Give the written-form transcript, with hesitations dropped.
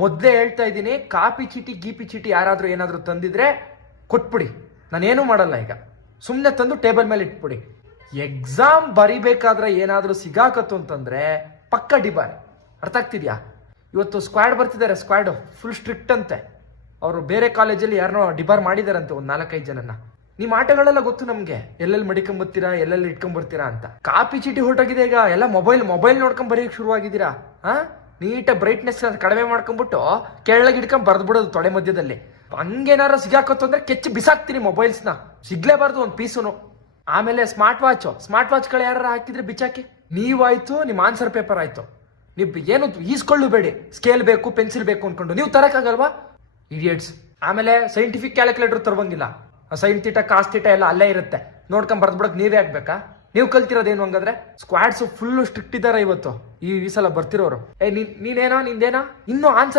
ಮೊದಲೇ ಹೇಳ್ತಾ ಇದ್ದೀನಿ, ಕಾಪಿ ಚೀಟಿ ಗೀಪಿ ಚೀಟಿ ಯಾರಾದ್ರೂ ಏನಾದ್ರೂ ತಂದಿದ್ರೆ ಕೊಟ್ಬಿಡಿ, ನಾನೇನು ಮಾಡಲ್ಲ. ಈಗ ಸುಮ್ಮನೆ ತಂದು ಟೇಬಲ್ ಮೇಲೆ ಇಟ್ಬಿಡಿ. ಎಕ್ಸಾಮ್ ಬರಿಬೇಕಾದ್ರೆ ಏನಾದ್ರೂ ಸಿಗಾಕತ್ತು ಅಂತಂದ್ರೆ ಪಕ್ಕ ಡಿಬಾರ್. ಅರ್ಥ ಆಗ್ತಿದ್ಯಾ? ಇವತ್ತು ಸ್ಕ್ವಾಡ್ ಬರ್ತಿದ್ದಾರೆ, ಸ್ಕ್ವಾಡ್ ಫುಲ್ ಸ್ಟ್ರಿಕ್ಟ್ ಅಂತೆ. ಅವರು ಬೇರೆ ಕಾಲೇಜಲ್ಲಿ ಯಾರನ್ನೋ ಡಿಬಾರ್ ಮಾಡಿದಾರಂತೆ ಒಂದು 4-5 ಜನನ್ನ. ನಿಮ್ಮ ಆಟಗಳೆಲ್ಲ ಗೊತ್ತು ನಮ್ಗೆ, ಎಲ್ಲೆಲ್ಲಿ ಮಡಿಕೊಂಬರ್ತೀರಾ, ಎಲ್ಲೆಲ್ಲಿ ಇಟ್ಕೊಂಡ್ಬರ್ತೀರಾ ಅಂತ. ಕಾಪಿ ಚೀಟಿ ಹೊರಟೋಗಿದೆ ಈಗ, ಎಲ್ಲ ಮೊಬೈಲ್ ನೋಡ್ಕೊಂಡ್ ಬರೆಯಕ್ಕೆ ಶುರುವಾಗಿದ್ದೀರಾ. ನೀಟಾಗಿ ಬ್ರೈಟ್ನೆಸ್ ಕಡಿಮೆ ಮಾಡ್ಕೊಂಡ್ಬಿಟ್ಟು ಕೆಳಗೆ ಇಟ್ಕೊಂಡ್ ಬರ್ದ್ಬಿಡೋದು ತೊಡೆ ಮಧ್ಯದಲ್ಲಿ. ಹಂಗೇನಾರ ಸಿಗಾಕತ್ತು ಅಂದ್ರೆ ಕೆಚ್ಚಿ ಬಿಸಾಕ್ತೀನಿ ಮೊಬೈಲ್ಸ್ನ, ಸಿಗ್ಲೇಬಾರ್ದು ಒಂದು ಪೀಸುನು. ಆಮೇಲೆ ಸ್ಮಾರ್ಟ್ ವಾಚ್ಗಳು ಯಾರು ಹಾಕಿದ್ರೆ ಬಿಚ್ಚಾಕಿ. ನೀವಾಯ್ತು, ನಿಮ್ಮ ಆನ್ಸರ್ ಪೇಪರ್ ಆಯ್ತು. ನೀವು ಏನು ಈಸ್ಕೊಳ್ಳಬೇಡಿ, ಸ್ಕೇಲ್ ಬೇಕು ಪೆನ್ಸಿಲ್ ಬೇಕು ಅನ್ಕೊಂಡು. ನೀವು ತರಕ್ಕಾಗಲ್ವಾ ಇಡಿಯಟ್ಸ್? ಆಮೇಲೆ scientific calculator ತರಬಂಗಿಲ್ಲ. Sine theta cos theta ಎಲ್ಲ ಅಲ್ಲೇ ಇರುತ್ತೆ, ನೋಡ್ಕೊಂಡ್ ಬರ್ದ್ಬಿಡಕ್ ನೀವೇ ಆಗ್ಬೇಕಾ? ನೀವು ಕಲ್ತಿರೋದೇನು ಹಂಗಾದ್ರೆ? ಸ್ಕ್ವಾಡ್ಸ್ ಫುಲ್ ಸ್ಟ್ರಿಕ್ಟ್ ಇದ್ದಾರೆ ಇವತ್ತು ಈ ಸಲ ಬರ್ತಿರೋರು. ನಿಂದೇನೋ ಇನ್ನೂ ಆನ್ಸರ್